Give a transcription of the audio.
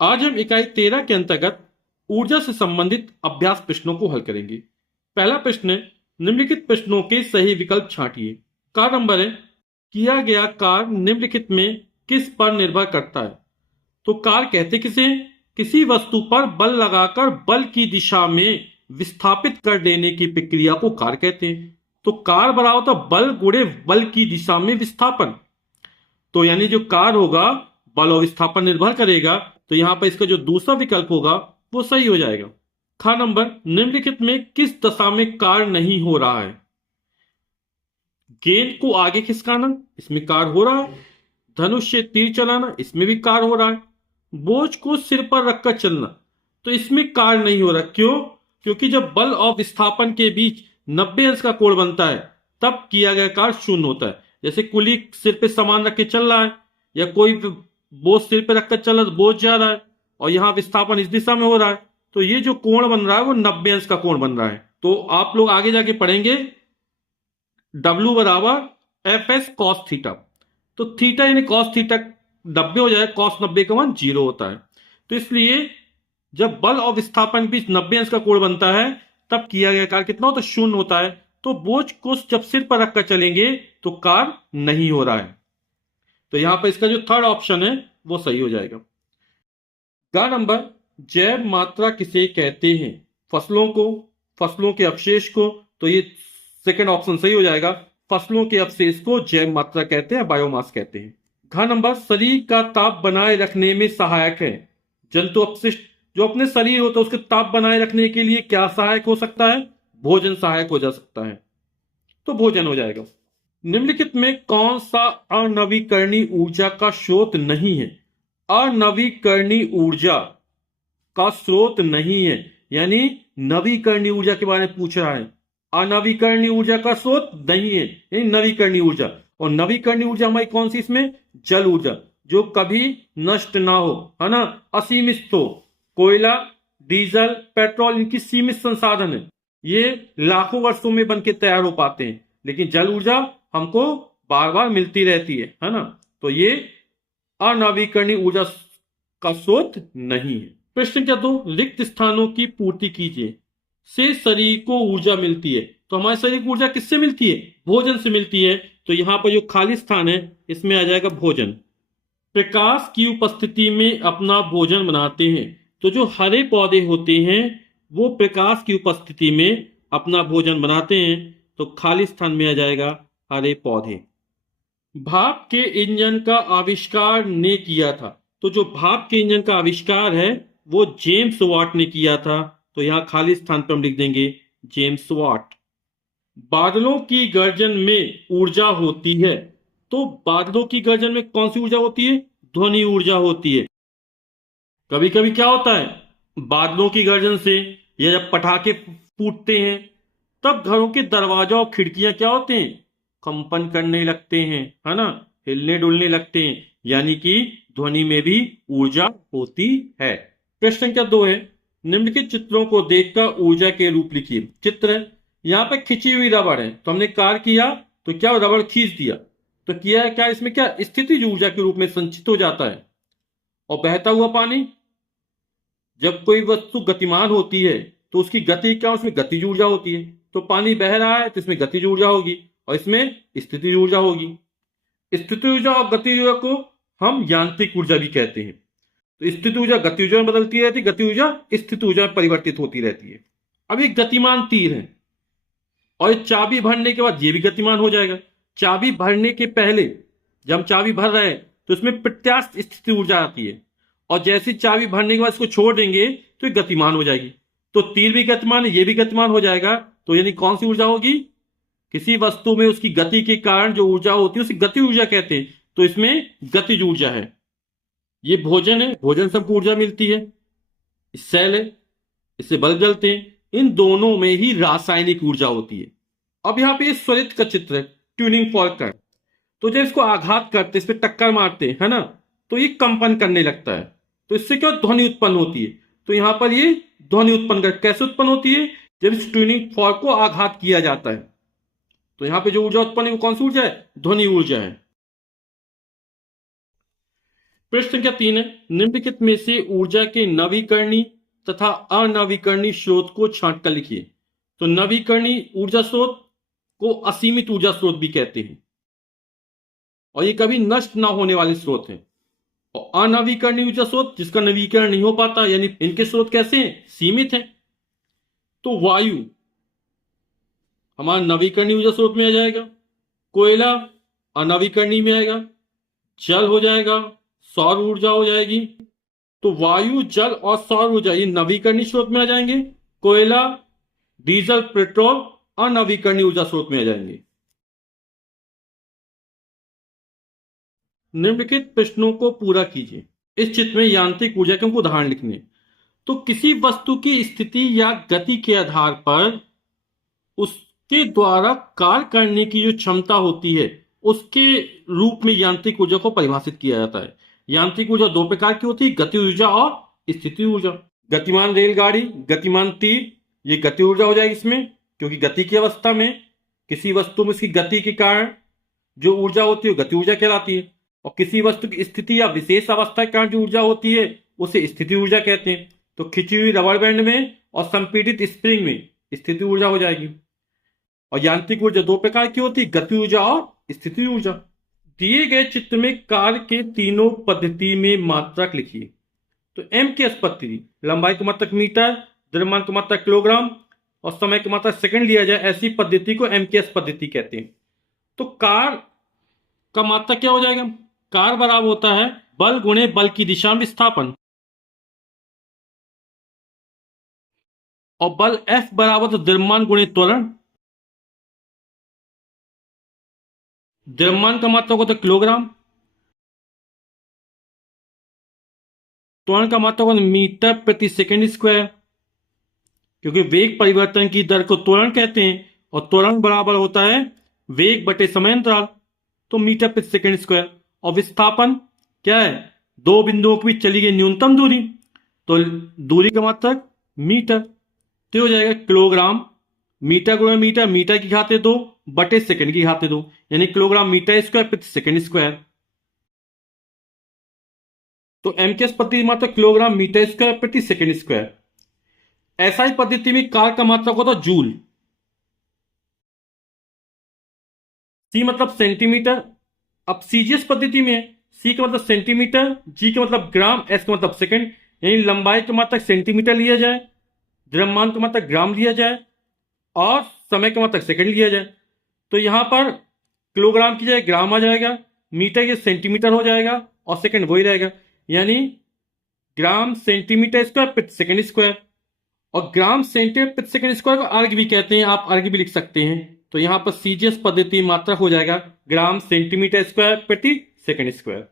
आज हम इकाई 13 के अंतर्गत ऊर्जा से संबंधित अभ्यास प्रश्नों को हल करेंगे। पहला प्रश्न है, निम्नलिखित प्रश्नों के सही विकल्प छांटिए। का नंबर है, किया गया कार्य निम्नलिखित में किस पर निर्भर करता है? तो कार्य कहते किसे हैं? किसी वस्तु पर बल लगाकर बल की दिशा में विस्थापित कर देने की प्रक्रिया को कार्य कहते हैं। तो कार्य बराबर होता है बल गुणे बल की दिशा में विस्थापन। तो यानी जो कार्य होगा बल और विस्थापन निर्भर करेगा, तो यहां पर इसका जो दूसरा विकल्प होगा वो सही हो जाएगा। खा नंबर, निम्नलिखित में किस दशा में कार्य नहीं हो रहा है? गेंद को आगे खिसकाना, इसमें कार्य हो रहा है। धनुष से तीर चलाना, इसमें भी कार्य हो रहा है। बोझ को सिर पर रखकर चलना, तो इसमें कार्य नहीं हो रहा। क्यों? क्योंकि जब बल और विस्थापन के बीच 90 अंश का कोण बनता है तब किया गया कार्य शून्य होता है। जैसे कुली सिर पे सामान रख के चल रहा है या कोई बोझ सिर पे रखकर चल रहा है, बोझ जा रहा है और यहां विस्थापन इस दिशा में हो रहा है, तो ये जो कोण बन रहा है वो 90 अंश का कोण बन रहा है। तो आप लोग आगे जाके पढ़ेंगे W बराबर एफ एस कॉस थीटा। तो थीटा यानी कॉस थीटा 90 हो जाए, कॉस 90 का मान 0 होता है। तो इसलिए जब बल और विस्थापन के बीच 90 अंश का कोण बनता है तब किया गया कार्य कितना होता है? शून्य होता है। तो बोझ को जब सिर पर रखकर चलेंगे तो कार्य नहीं हो रहा है। तो यहां पर इसका जो थर्ड ऑप्शन है वो सही हो जाएगा। गा नंबर, जैव मात्रा किसे कहते हैं? फसलों को, फसलों के अवशेष को? तो ये सेकंड ऑप्शन सही हो जाएगा। फसलों के अवशेष को जैव मात्रा कहते हैं, बायोमास कहते हैं। घ नंबर, शरीर का ताप बनाए रखने में सहायक है। जंतु अपशिष्ट जो अपने शरीर होता है उसके ताप बनाए रखने के लिए क्या सहायक हो सकता है? भोजन सहायक हो जा सकता है, तो भोजन हो जाएगा। निम्नलिखित में कौन सा अनवीकरणीय ऊर्जा का स्रोत नहीं है? अनवीकरणीय ऊर्जा का स्रोत नहीं है, यानी नवीकरणीय ऊर्जा के बारे में पूछ रहा है। अनवीकरणीय ऊर्जा का स्रोत नहीं है, यानी नवीकरणीय ऊर्जा। और नवीकरणीय ऊर्जा हमारी कौन सी इसमें? जल ऊर्जा, जो कभी नष्ट ना हो, है ना, असीमित हो। कोयला, डीजल, पेट्रोल इनकी सीमित संसाधन है, ये लाखों वर्षों में बनके तैयार हो पाते हैं, लेकिन जल ऊर्जा हमको बार बार मिलती रहती है ना। तो ये अनवीकरणीय ऊर्जा का स्रोत नहीं है। प्रश्न क्या? दो, रिक्त स्थानों की पूर्ति कीजिए। से शरीर को ऊर्जा मिलती है, तो हमारे शरीर को ऊर्जा किससे मिलती है? भोजन से मिलती है। तो यहां पर जो खाली स्थान है इसमें आ जाएगा भोजन। प्रकाश की उपस्थिति में अपना भोजन बनाते हैं, तो जो हरे पौधे होते हैं वो प्रकाश की उपस्थिति में अपना भोजन बनाते हैं, तो खाली स्थान में आ जाएगा हरे पौधे। भाप के इंजन का आविष्कार ने किया था, तो जो भाप के इंजन का आविष्कार है वो जेम्स वाट ने किया था, तो यहां खाली स्थान पर हम लिख देंगे जेम्स वाट। बादलों की गर्जन में ऊर्जा होती है, तो बादलों की गर्जन में कौन सी ऊर्जा होती है? ध्वनि ऊर्जा होती है। कभी कभी क्या होता है, बादलों की गर्जन से या जब पटाखे फूटते हैं तब घरों के दरवाजा और खिड़कियां क्या होते हैं? कंपन करने लगते हैं, है ना, हिलने डुलने लगते हैं, यानी कि ध्वनि में भी ऊर्जा होती है। प्रश्न संख्या 2 है, निम्नलिखित चित्रों को देखकर ऊर्जा के रूप लिखिए। चित्र है, यहां पर खिंची हुई रबड़ है, तो हमने कार्य किया तो क्या रबड़ खींच दिया, तो किया है क्या? इसमें क्या स्थितिज ऊर्जा के रूप में संचित हो जाता है। और बहता हुआ पानी, जब कोई वस्तु गतिमान होती है तो उसकी गति क्या? उसमें गतिज ऊर्जा होती है, तो पानी बह रहा है तो इसमें गतिज ऊर्जा होगी और इसमें स्थितिज ऊर्जा होगी। स्थितिज ऊर्जा और गतिज ऊर्जा को हम यांत्रिक ऊर्जा भी कहते हैं। तो स्थिति ऊर्जा गति ऊर्जा में बदलती रहती है, गति ऊर्जा स्थिति ऊर्जा में परिवर्तित होती रहती है। अब एक गतिमान तीर है और चाबी भरने के बाद ये भी गतिमान हो जाएगा। चाबी भरने के पहले जब हम चाबी भर रहे हैं तो इसमें प्रत्यास्थ स्थिति ऊर्जा आती है, और जैसे चाबी भरने के बाद इसको छोड़ देंगे तो ये गतिमान हो जाएगी। तो तीर भी गतिमान है, ये भी गतिमान हो जाएगा। तो यानी कौन सी ऊर्जा होगी? किसी वस्तु में उसकी गति के कारण जो ऊर्जा होती है उसे गति ऊर्जा कहते हैं, तो इसमें गतिज ऊर्जा है। ये भोजन है, भोजन से हमको ऊर्जा मिलती है। सेल है, इससे बल्ब जलते हैं, इन दोनों में ही रासायनिक ऊर्जा होती है। अब यहां पे स्वरित का चित्र है, ट्यूनिंग फॉर्क का। तो जब इसको आघात करते, इस पे टक्कर मारते हैं, है ना, तो ये कंपन करने लगता है, तो इससे क्या ध्वनि उत्पन्न होती है। तो यहां पर ये ध्वनि उत्पन्न कर, कैसे उत्पन्न होती है? जब इस ट्यूनिंग फॉर्क को आघात किया जाता है, तो यहां पे जो ऊर्जा उत्पन्न है वो कौन सी ऊर्जा है? ध्वनि ऊर्जा है। प्रश्न संख्या 3 है, निम्नलिखित में से ऊर्जा के नवीकरणीय तथा अनवीकरणीय स्रोत को छांट कर लिखिए। तो नवीकरणीय ऊर्जा स्रोत को असीमित ऊर्जा स्रोत भी कहते हैं और ये कभी नष्ट ना होने वाले स्रोत हैं। और अनवीकरणीय ऊर्जा स्रोत जिसका नवीकरण नहीं हो पाता, यानी इनके स्रोत कैसे हैं? सीमित हैं। तो वायु हमारा नवीकरणीय ऊर्जा स्रोत में आ जाएगा, कोयला अनवीकरणीय में आएगा, जल हो जाएगा, सौर ऊर्जा हो जाएगी। तो वायु, जल और सौर ऊर्जा ये नवीकरणीय स्रोत में आ जाएंगे, कोयला, डीजल, पेट्रोल अनवीकरणीय ऊर्जा स्रोत में आ जाएंगे। निम्नलिखित प्रश्नों को पूरा कीजिए। इस चित्र में यांत्रिक ऊर्जा के उदाहरण लिखने। तो किसी वस्तु की स्थिति या गति के आधार पर उसके द्वारा कार्य करने की जो क्षमता होती है उसके रूप में यांत्रिक ऊर्जा को परिभाषित किया जाता है। यांत्रिक ऊर्जा दो प्रकार की होती है, गति ऊर्जा और स्थिति ऊर्जा। गतिमान रेलगाड़ी, गतिमान तीर, ये गति ऊर्जा हो जाएगी इसमें, क्योंकि गति की अवस्था में किसी वस्तु में उसकी गति के कारण जो ऊर्जा होती है वो गति ऊर्जा कहलाती है, और किसी वस्तु की स्थिति या विशेष अवस्था के कारण जो ऊर्जा होती है उसे स्थिति ऊर्जा कहते हैं। तो खिंची हुई रबर बैंड में और संपीड़ित स्प्रिंग में स्थिति ऊर्जा हो जाएगी। और यांत्रिक ऊर्जा दो प्रकार की होती है, गति ऊर्जा और स्थिति ऊर्जा। दिए गए चित्र में कार्य के तीनों पद्धति में मात्रक लिखिए। तो एम की पद्धति, लंबाई का मात्रक मीटर, द्रव्यमान का मात्रक किलोग्राम और समय का मात्रक सेकंड लिया जाए, ऐसी पद्धति को एम की पद्धति कहते हैं। तो कार्य का मात्रक क्या हो जाएगा? कार्य बराबर होता है बल गुणे बल की दिशा में विस्थापन, और बल F बराबर तो द्रव्यमान गुणे त्वरण। द्रव्यमान का मात्रक होता है किलोग्राम, त्वरण का मात्रक होता है मीटर प्रति सेकंड स्क्वायर, क्योंकि वेग परिवर्तन की दर को त्वरण कहते हैं और त्वरण बराबर होता है वेग बटे समय अंतराल, तो मीटर प्रति सेकंड स्क्वायर। और विस्थापन क्या है? दो बिंदुओं के बीच चली गई न्यूनतम दूरी, तो दूरी का मात्रक मीटर, तो हो जाएगा किलोग्राम मीटर गुणा मीटर, मीटर की घाते 2 बटे सेकंड की घाते 2, यानी किलोग्राम मीटर स्क्वायर प्रति सेकंड स्क्वायर। तो एमकेएस पद्धति मात्रक किलोग्राम मीटर स्क्वायर प्रति सेकंड स्क्वायर। एसआई पद्धति में कार्य का मात्रक होता जूल। सी मतलब सेंटीमीटर। अब सीजीएस पद्धति में सी का मतलब सेंटीमीटर, जी का मतलब ग्राम, एस का मतलब सेकंड, यानी लंबाई का मात्रक सेंटीमीटर लिया जाए, द्रव्यमान का मात्रक ग्राम लिया जाए और समय का मात्रक सेकंड लिया जाए। तो यहां पर किलोग्राम की जगह ग्राम आ जाएगा, मीटर के सेंटीमीटर हो जाएगा और सेकंड वही रहेगा, यानी ग्राम सेंटीमीटर स्क्वायर प्रति सेकंड स्क्वायर। और ग्राम सेंटीमीटर प्रति सेकंड स्क्वायर को अर्ग भी कहते हैं, आप अर्ग भी लिख सकते हैं। तो यहां पर सीजीएस पद्धति मात्रक हो जाएगा ग्राम सेंटीमीटर स्क्वायर प्रति सेकंड स्क्वायर।